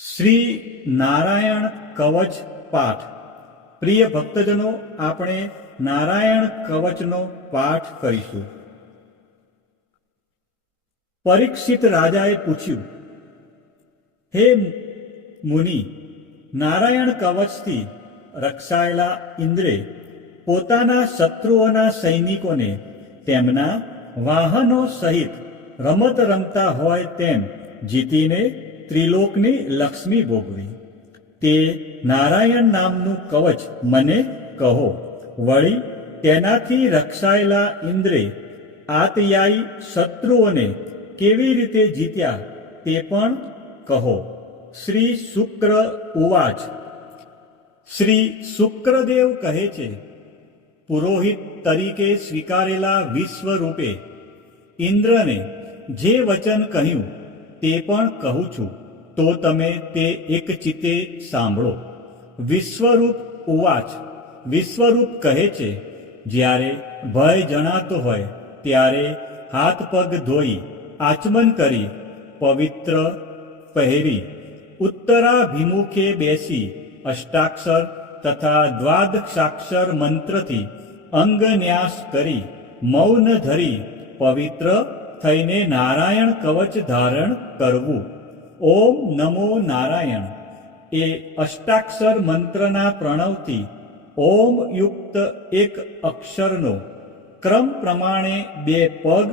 શ્રી નારાયણ કવચ પાઠ. પ્રિય ભક્તજનો, આપણે નારાયણ કવચનો પાઠ કરીશું. પરીક્ષિત રાજાએ પૂછ્યું, હે મુનિ, નારાયણ કવચથી રક્ષાયેલા ઇન્દ્રે પોતાના શત્રુઓના સૈનિકોને તેમના વાહનો સહિત રમત રમતા હોય તેમ જીતીને ત્રિલોકની લક્ષ્મી ભોગવી. તે નારાયણ નામનું કવચ મને કહો. વળી તેનાથી રક્ષાયેલા ઇન્દ્રે આતયાયી શત્રુઓને કેવી રીતે જીત્યા તે પણ કહો. શ્રી શુક્ર ઉવાચ. શ્રી શુક્રદેવ કહે છે, પુરોહિત તરીકે સ્વીકારેલા વિશ્વરૂપે ઇન્દ્રને જે વચન કહ્યું તે પણ કહું છું, તો તમે તે એક ચિત્તે સાંભળો. વિશ્વરૂપ ઉવાચ. વિશ્વરૂપ કહે છે, જ્યારે ભય જણાતો હોય ત્યારે હાથ પગ ધોઈ આચમન કરી પવિત્ર પહેરી ઉત્તરાભિમુખે બેસી અષ્ટાક્ષર તથા દ્વાદશાક્ષર મંત્રથી અંગન્યાસ કરી મૌન ધરી પવિત્ર થઈને નારાયણ કવચ ધારણ કરવું. ઓમ નમો નારાયણ એ અષ્ટાક્ષર મંત્રના પ્રણવથી ઓમ યુક્ત એક અક્ષરનો ક્રમ પ્રમાણે 2 પગ,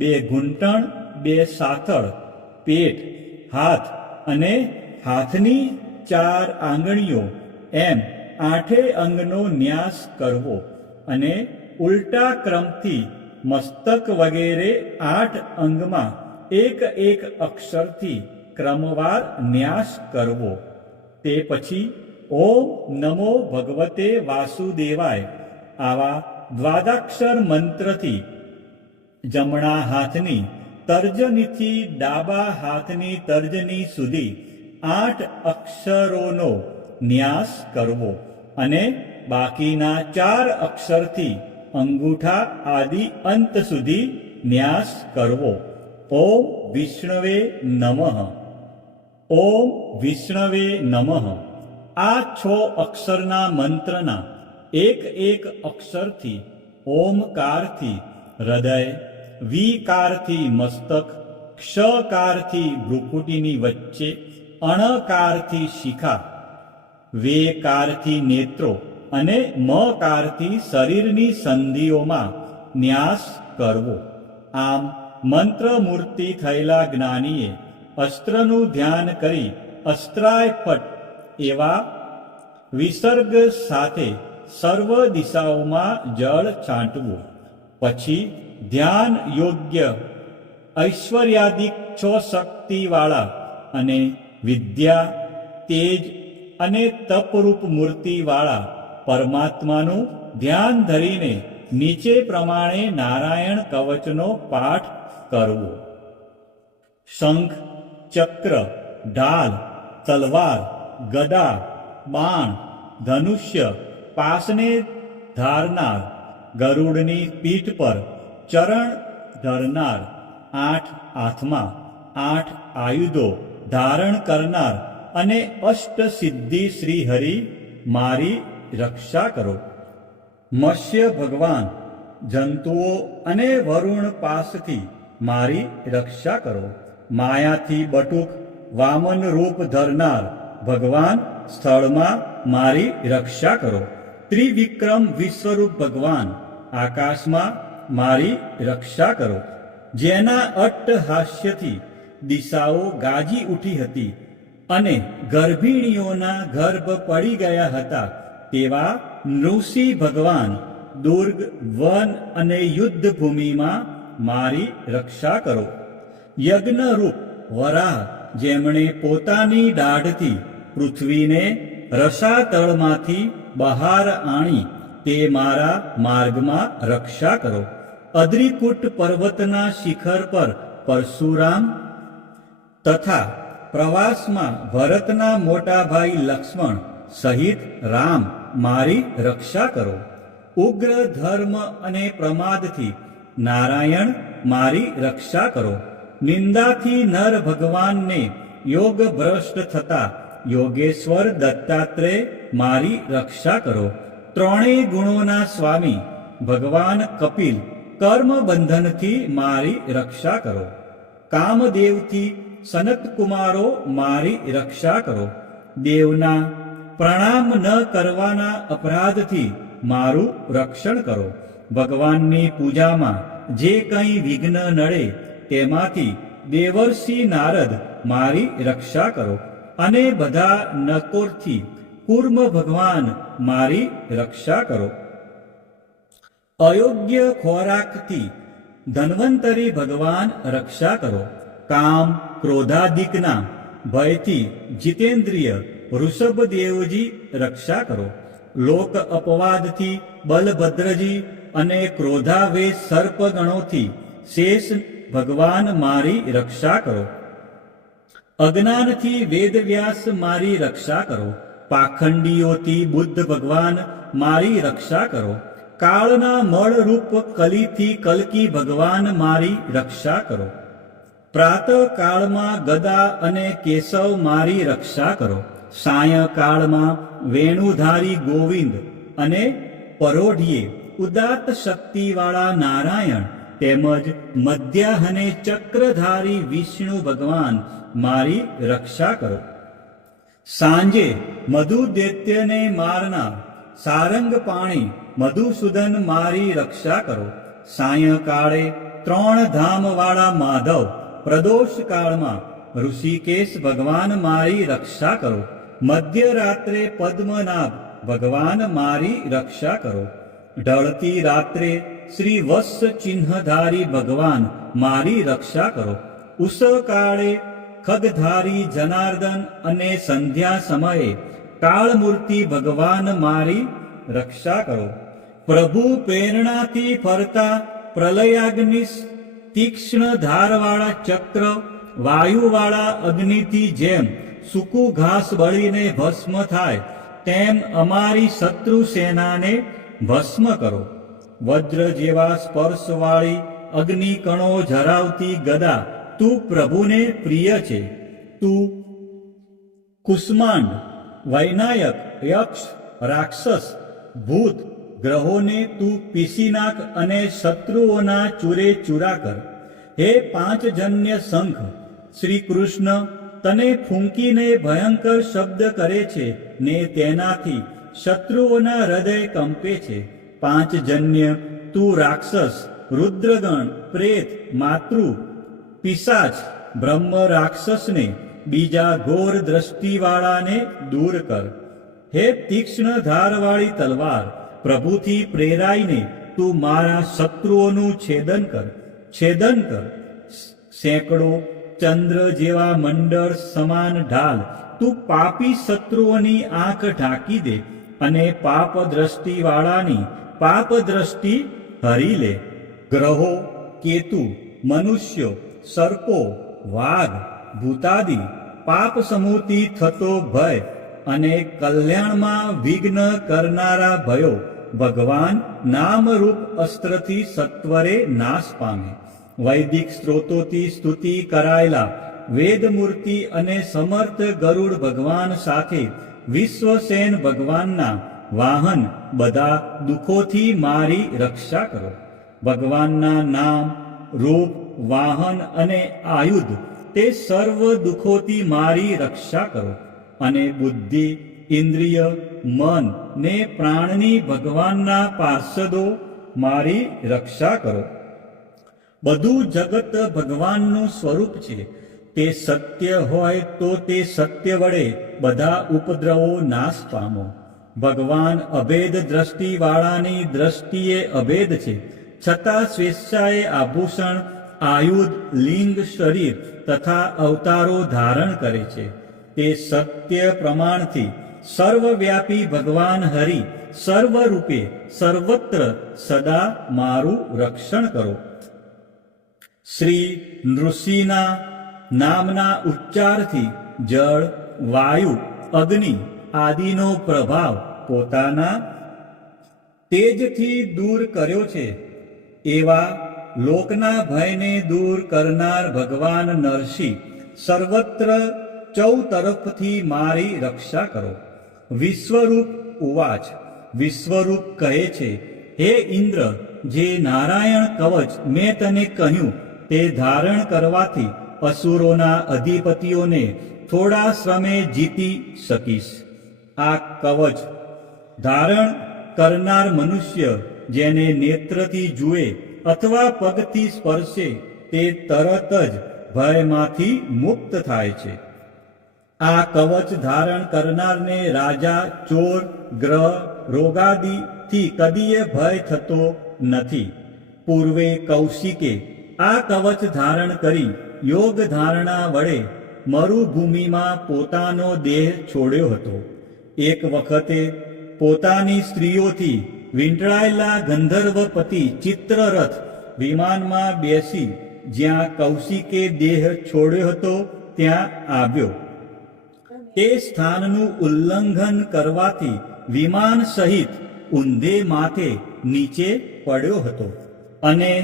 2 ઘૂંટણ, 2 સાથળ, પેટ, હાથ અને હાથની 4 આંગળીઓ એમ 8 અંગનો ન્યાસ કરવો અને ઉલટા ક્રમથી મસ્તક વગેરે 8 અંગમાં એક અક્ષરથી ક્રમવાર ન્યાસ કરવો. તે પછી ઓમ નમો ભગવતે વાસુદેવાય આવા દ્વાદાક્ષર મંત્રથી જમણા હાથની તર્જનીથી ડાબા હાથની તર્જની સુધી 8 અક્ષરોનો ન્યાસ કરવો અને બાકીના 4 અક્ષરથી અંગૂઠા આદિ અંત સુધી ન્યાસ કરવો. ઓમ વિષ્ણવે નમઃ. ઓમ વિષ્ણવે નમઃ. આ 6 અક્ષરના મંત્રના એક અક્ષરથી ઓમકારથી હૃદય, વીકારથી મસ્તક, ક્ષકારથી ભ્રુકુટીની વચ્ચે, અણકારથી શિખા, વેકારથી નેત્રો અને મકારથી શરીરની સંધિઓમાં ન્યાસ કરવો. આમ મંત્ર મૂર્તિ થયેલા જ્ઞાનીએ અસ્ત્રનું ધ્યાન કરી અસ્ત્રાય ફટ એવા વિસર્ગ સાથે સર્વ દિશાઓમાં જળ છાંટવું. પછી ધ્યાન યોગ્ય ઐશ્વર્યાદિક 6 શક્તિવાળા અને વિદ્યા, તેજ અને તપરૂપ મૂર્તિવાળા પરમાત્માનું ધ્યાન ધરીને નીચે પ્રમાણે નારાયણ કવચનો પાઠ કરવો. શંખ, ચક્ર, ઢાલ, તલવાર, ગદા, બાણ, ધનુષ્ય, પાસને ધારનાર, ગરુડની પીઠ પર ચરણ ધરનાર, 8 હાથમાં 8 આયુધો ધારણ કરનાર અને અષ્ટસિદ્ધિ શ્રી હરિ મારી રક્ષા કરો. મત્સ્ય ભગવાન, જંતુઓ અને વરુણ પાસથી મારી રક્ષા કરો. માયાથી બટુક વામન રૂપ ધરનાર ભગવાન સ્થળમાં મારી રક્ષા કરો. ત્રિવિક્રમ વિશ્વરૂપ ભગવાન આકાશમાં મારી રક્ષા કરો. જેના અટ્ટહાસ્યથી દિશાઓ ગાજી ઉઠી હતી અને ગર્ભિણીઓના ગર્ભ પડી ગયા હતા તેવા નૃસિંહ ભગવાન દુર્ગ, વન અને યુદ્ધ ભૂમિમાં મારી રક્ષા કરો. યજ્ઞરૂપ વરાહ, જેમણે પોતાની દાઢથી પૃથ્વીને રસાતળમાંથી બહાર આણી તે મારા માર્ગમાં રક્ષા કરો. અદ્રિકુટ પર્વતના શિખર પર પરશુરામ તથા પ્રવાસમાં ભરતના મોટા ભાઈ લક્ષ્મણ સહિત રામ મારી રક્ષા કરો. ઉગ્ર ધર્મ અને પ્રમાદથી નારાયણ મારી રક્ષા કરો. નિંદાથી નર ભગવાનને યોગ ભ્રષ્ટ થતા યોગેશ્વર દત્તાત્રેય મારી રક્ષા કરો. ત્રણેય ગુણોના સ્વામી ભગવાન કપિલ કર્મ બંધનથી મારી રક્ષા કરો. કામદેવથી સનત કુમારો મારી રક્ષા કરો. દેવના પ્રણામ ન કરવાના અપરાધથી મારું રક્ષણ કરો. ભગવાનની પૂજામાં જે કંઈ વિઘ્ન નડે તેમાંથી દેવર્ષિ નારદ મારી રક્ષા કરો. અને બધા નકોરથી કુર્મ ભગવાન મારી રક્ષા કરો. અયોગ્ય ખોરાકથી ધન્વંતરી ભગવાન રક્ષા કરો. કામ ક્રોધાદિકના ભયથી જીતેન્દ્રિય વૃષભદેવજી રક્ષા કરો. લોક અપવાદથી બલભદ્રજી અને ક્રોધાવેશ સર્પગણોથી શેષ ભગવાન મારી રક્ષા કરો. અજ્ઞાનથી વેદવ્યાસ મારી રક્ષા કરો. પાખંડીઓથી બુદ્ધ ભગવાન મારી રક્ષા કરો. કાળના મળરૂપ કલીથી કલ્કી ભગવાન મારી રક્ષા કરો. પ્રાતઃ કાળમાં ગદા અને કેશવ મારી રક્ષા કરો. સાયંકાળમાં વેણુધારી ગોવિંદ અને પરોઢિયે ઉદાત્ત શક્તિવાળા નારાયણ તેમજ મધ્યાહને ચક્રધારી વિષ્ણુ ભગવાન મારી રક્ષા કરો. સાંજે મધુ દૈત્યને મારનાર સારંગ પાણી મધુસૂદન મારી રક્ષા કરો. સાયંકાળે 3 ધામવાળા માધવ પ્રદોષ કાળમાં ઋષિકેશ ભગવાન મારી રક્ષા કરો. મધ્યરાત્રે પદ્મનાભ ભગવાન મારી રક્ષા કરો. ઢળતી રાત્રે શ્રી વત્સ ચિહ્નધારી ભગવાન મારી રક્ષા કરો. ઉષકાળે ખગધારી જનાર્દન અને સંધ્યા સમયે કાળમૂર્તિ ભગવાન મારી રક્ષા કરો. પ્રભુ પ્રેરણાથી ફરતા પ્રલયાગ્નિ તીક્ષ્ણ ધારવાળા ચક્ર વાયુવાળા અગ્નિથી જેમ સૂકું ઘાસ બળીને ભસ્મ થાય તેમ અમારી શત્રુ સેનાને ભસ્મ કરો. વજ્ર જેવા સ્પર્શવાળી અગ્નિ કણો જરાવતી ગદા તું પ્રભુને પ્રિય છે. તું કુષ્માંડ વૈનાયક યક્ષ રાક્ષસ ભૂત ગ્રહોને તું પીસી નાખ અને શત્રુઓના ચૂરે ચૂરા કર. હે 5 જન્ય શંખ શ્રી કૃષ્ણ તને ફૂંકીને ભયંકર શબ્દ કરે છે ને તેનાથી શત્રુઓના હૃદય કંપે છે. 5 જન્ય તું રાક્ષસ રુદ્રગણ પ્રેત માતૃ પિશાચ બ્રહ્મ રાક્ષસને બીજા ઘોર દ્રષ્ટિવાળાને દૂર કર. હે તીક્ષ્ણ ધારવાળી તલવાર પ્રભુથી પ્રેરાઈને તું મારા શત્રુઓનું છેદન કર. સેંકડો ચંદ્ર જેવા મંડળ સમાન ઢાલ તું પાપી શત્રુઓની આંખ ઢાંકી દે અને પાપ દ્રષ્ટિવાળાની પાપ દ્રષ્ટિ હરી લે. ગ્રહો કેતુ મનુષ્યો સર્પો વાઘ ભૂતાદિ પાપ સમૂહથી થતો ભય અને કલ્યાણમાં વિઘ્ન કરનારા ભયો ભગવાન નામરૂપ અસ્ત્રથી સત્વરે નાશ પામે. વૈદિક સ્ત્રોતોથી સ્તુતિ કરાયેલા વેદમૂર્તિ અને સમર્થ ગરુડ ભગવાન સાથે વિશ્વસેન ભગવાનના વાહન બધા દુઃખોથી મારી રક્ષા કરો. ભગવાનના નામ રૂપ વાહન અને આયુધ તે સર્વ દુઃખોથી મારી રક્ષા કરો. અને બુદ્ધિ ઇન્દ્રિય મન ને પ્રાણની ભગવાનના પાર્ષદો મારી રક્ષા કરો. બધું જગત ભગવાનનું સ્વરૂપ છે. તે સત્ય હોય તો તે સત્ય વડે બધા ઉપદ્રવો નાશ પામો. ભગવાન અભેદ દ્રષ્ટિવાળાની દ્રષ્ટિએ અભેદ છે, છતાં સ્વેચ્છાએ આભૂષણ આયુધ લિંગ શરીર તથા અવતારો ધારણ કરે છે. તે સત્ય પ્રમાણથી સર્વવ્યાપી ભગવાન હરિ સર્વરૂપે સર્વત્ર સદા મારું રક્ષણ કરો. શ્રી નૃસિંહના નામના ઉચ્ચારથી જળ વાયુ અગ્નિ આદિનો પ્રભાવ પોતાના તેજથી દૂર કર્યો છે. એવા લોકના ભયને દૂર કરનાર ભગવાન નરસિંહ સર્વત્ર તરફથી મારી રક્ષા કરો. વિશ્વરૂપ ઉવાચ. વિશ્વરૂપ કહે છે, હે ઇન્દ્ર, જે નારાયણ કવચ મેં તને કહ્યું તે ધારણ કરવાથી અસુરોના અધિપતિઓને થોડા શ્રમે જીતી શકીશ. આ કવચ ધારણ કરનાર મનુષ્ય જેને નેત્રથી જુએ અથવા પગથી સ્પર્શે તે તરત જ ભયમાંથી મુક્ત થાય છે. આ કવચ ધારણ કરનારને રાજા, ચોર, ગ્રહ, રોગાદિથી કદીએ ભય થતો નથી. પૂર્વે કૌશિકે આ કવચ ધારણ કરી યોગ ધારણા વડે મરુભૂમિમાં પોતાનો દેહ છોડ્યો હતો. એક વખતે પોતાની સ્ત્રીઓથી વીંટળાયેલા ગંધર્વપતિ ચિત્રરથ વિમાનમાં બેસી જ્યાં કૌશિકે દેહ છોડ્યો હતો ત્યાં આવ્યો. તે સ્થાનનું ઉલ્લંઘન કરવાથી વિમાન સહિત ઊંધે માથે નીચે પડ્યો હતો અને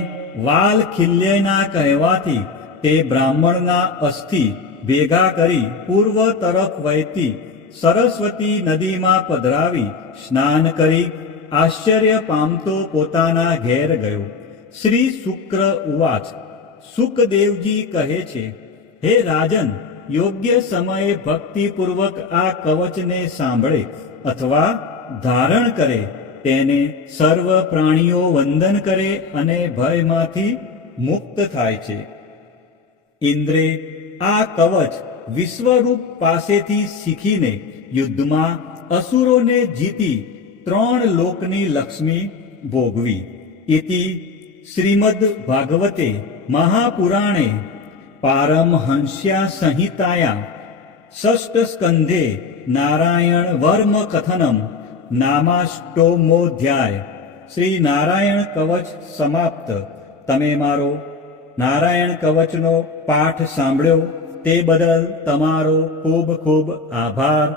વાલ ખિલ્યેના કહેવાથી તે બ્રાહ્મણના અસ્થિ ભેગા કરી પૂર્વ તરફ વહેતી સરસ્વતી નદીમાં પધરાવી સ્નાન કરી આશ્ચર્ય પામતો પોતાના ઘેર ગયો. શ્રી શુક્ર ઉવાચ. સુકદેવજી કહે છે, હે રાજન, યોગ્ય સમયે ભક્તિપૂર્વક આ કવચને સાંભળે અથવા ધારણ કરે તેને સર્વ પ્રાણીઓ વંદન કરે અને ભયમાંથી મુક્ત થાય છે. ઇન્દ્રે આ કવચ વિશ્વરૂપ પાસેથી શીખીને યુદ્ધમાં અસુરોને જીતી 3 લોકની લક્ષ્મી ભોગવી. ઇતિ શ્રીમદ્ ભાગવતે મહાપુરાણે પારમહંસ્યા સંહિતાયા ષષ્ઠ સ્કંધે નારાયણ વર્મ કથનમ નામાષ્ટોમોધ્યાય. શ્રી નારાયણ કવચ સમાપ્ત. તમે મારો નારાયણ કવચનો પાઠ સાંભળ્યો તે બદલ તમારો ખૂબ ખૂબ આભાર.